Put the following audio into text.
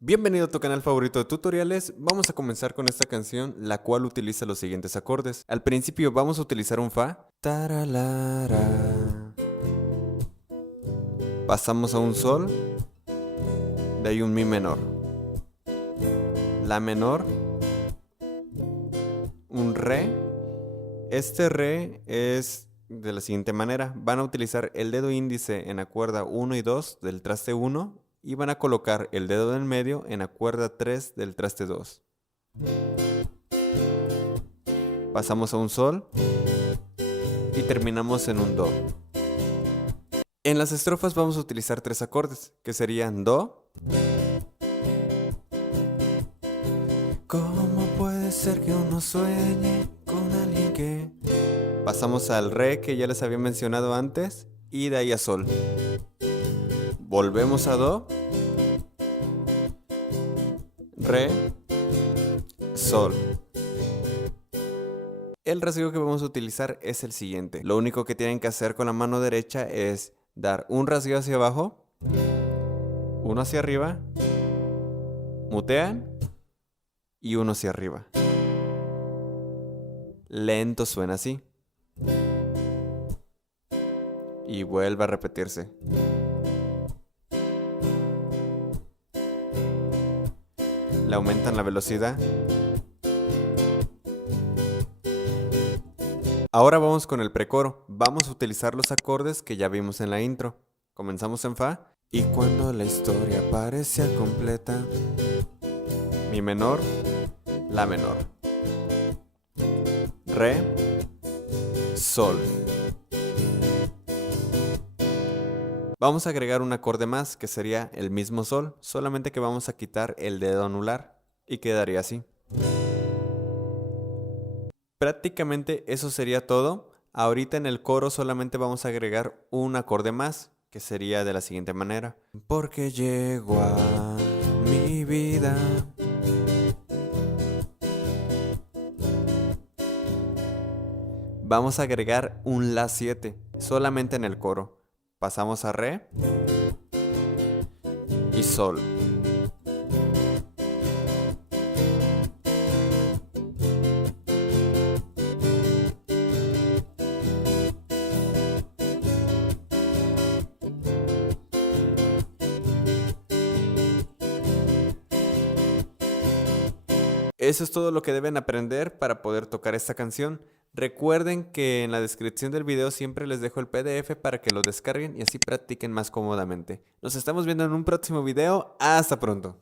Bienvenido a tu canal favorito de tutoriales. Vamos a comenzar con esta canción, la cual utiliza los siguientes acordes. Al principio vamos a utilizar un Fa. Taralara. Pasamos a un Sol. De ahí un Mi menor. La menor. Un Re. Este Re es de la siguiente manera. Van a utilizar el dedo índice en la cuerda 1 y 2 del traste 1. Y van a colocar el dedo del medio en la cuerda 3 del traste 2. Pasamos a un Sol y terminamos en un Do. En las estrofas vamos a utilizar tres acordes, que serían Do. ¿Cómo puede ser que uno sueñe con alguien que...? Pasamos al Re, que ya les había mencionado antes, y de ahí a Sol. Volvemos a Do, Re, Sol. El rasgueo que vamos a utilizar es el siguiente. Lo único que tienen que hacer con la mano derecha es dar un rasgueo hacia abajo, uno hacia arriba, mutean y uno hacia arriba. Lento suena así. Y vuelve a repetirse. Le aumentan la velocidad. Ahora vamos con el precoro. Vamos a utilizar los acordes que ya vimos en la intro. Comenzamos en Fa. Y cuando la historia parecía completa, Mi menor, La menor, Re, Sol. Vamos a agregar un acorde más, que sería el mismo Sol, solamente que vamos a quitar el dedo anular y quedaría así. Prácticamente eso sería todo. Ahorita en el coro solamente vamos a agregar un acorde más, que sería de la siguiente manera. Porque llegó a mi vida. Vamos a agregar un La 7, solamente en el coro. Pasamos a Re y Sol. Eso es todo lo que deben aprender para poder tocar esta canción. Recuerden que en la descripción del video siempre les dejo el PDF para que lo descarguen y así practiquen más cómodamente. Nos estamos viendo en un próximo video. Hasta pronto.